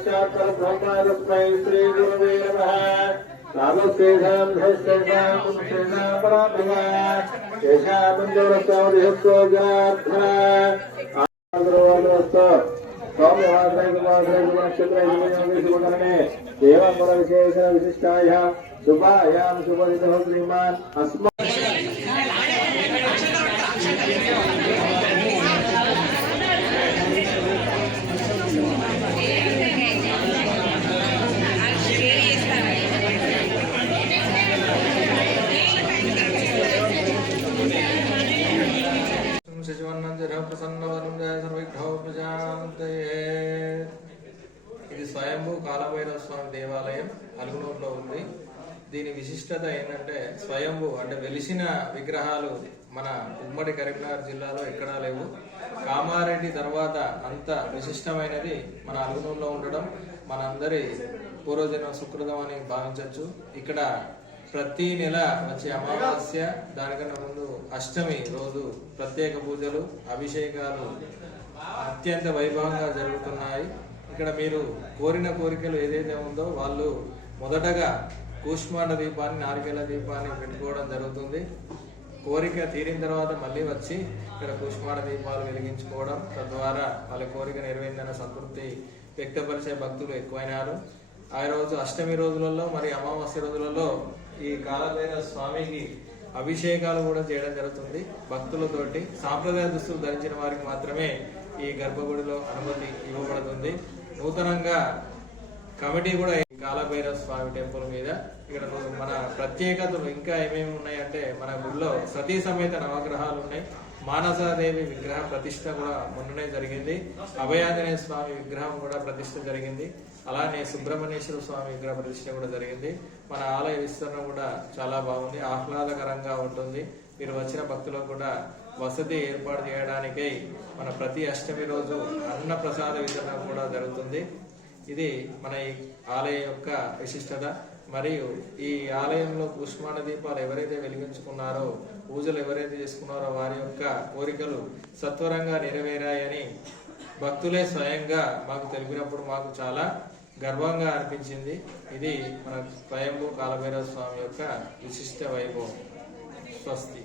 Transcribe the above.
साक्षात् परब्रह्म तस्मै श्री गुरुवे नमः। नामस्तेषां धस्तेषां पुंसेषां पराभवा तेषामञ्जोरस्वादिहस्यो जनार्दन आदरोऽस्तु सौम्यवासनक्षत्रणे देवपर विशेष विशिष्टायां शुभायां शुभदितो श्रीमान् अस्मा ఇది స్వయంభూ కాలభైరవ స్వామి దేవాలయం అలుగునూరులో ఉంది. దీని విశిష్టత ఏంటంటే స్వయంభూ అంటే వెలిసిన విగ్రహాలు మన ఉమ్మడి కరీంనగర్ జిల్లాలో ఎక్కడా లేవు. కామారెడ్డి తర్వాత అంత విశిష్టమైనది మన అలుగునూరులో ఉండడం మనందరి పూర్వజన్మ సుకృతం అని భావించవచ్చు. ఇక్కడ ప్రతి నెల వచ్చే అమావాస్య దానికన్నా ముందు అష్టమి రోజు ప్రత్యేక పూజలు అభిషేకాలు అత్యంత వైభవంగా జరుగుతున్నాయి. ఇక్కడ మీరు కోరిన కోరికలు ఏదైతే ఉందో వాళ్ళు మొదటగా కూష్మాండ దీపాన్ని నారికేల దీపాన్ని పెట్టుకోవడం జరుగుతుంది. కోరిక తీరిన తర్వాత మళ్ళీ వచ్చి ఇక్కడ కూష్మాండ దీపాలు వెలిగించుకోవడం తద్వారా వాళ్ళ కోరిక నెరవేరిందన్న సంతృప్తి వ్యక్తపరిచే భక్తులు ఎక్కువైనారు. ఆ రోజు అష్టమి రోజులలో మరి అమావాస్య రోజులలో ఈ కాలభైరవ స్వామికి అభిషేకాలు కూడా చేయడం జరుగుతుంది. భక్తులతోటి సాంప్రదాయ దుస్తులు ధరించిన వారికి మాత్రమే ఈ గర్భగుడిలో అనుమతి ఇవ్వబడుతుంది. నూతనంగా కమిటీ కూడా ఈ కాలభైరవ స్వామి టెంపుల్ మీద ఇక్కడ మన ప్రత్యేకతలు ఇంకా ఏమేమి ఉన్నాయంటే మన గుడిలో సతీ సమేత నవగ్రహాలు ఉన్నాయి. మానసాదేవి విగ్రహ ప్రతిష్ట కూడా మొన్ననే జరిగింది. అభయాంజనేయ స్వామి విగ్రహం కూడా ప్రతిష్ట జరిగింది. అలానే సుబ్రహ్మణ్యేశ్వర స్వామి విగ్రహ ప్రతిష్ట కూడా జరిగింది. మన ఆలయ విస్తరణ కూడా చాలా బాగుంది, ఆహ్లాదకరంగా ఉంటుంది. మీరు వచ్చిన భక్తులకు కూడా వసతి ఏర్పాటు చేయడానికై మన ప్రతి అష్టమి రోజు అన్న ప్రసాద వితరణ కూడా జరుగుతుంది. ఇది మన ఈ ఆలయం యొక్క విశిష్టత. మరియు ఈ ఆలయంలో కూష్మాండ దీపాలు ఎవరైతే వెలిగించుకున్నారో పూజలు ఎవరైతే చేసుకున్నారో వారి యొక్క కోరికలు సత్వరంగా నెరవేరాయని భక్తులే స్వయంగా మాకు తెలిపినప్పుడు మాకు చాలా గర్వంగా అనిపించింది. ఇది మన స్వయంభూ కాలభైరవ స్వామి యొక్క విశిష్ట వైభవం. స్వస్తి.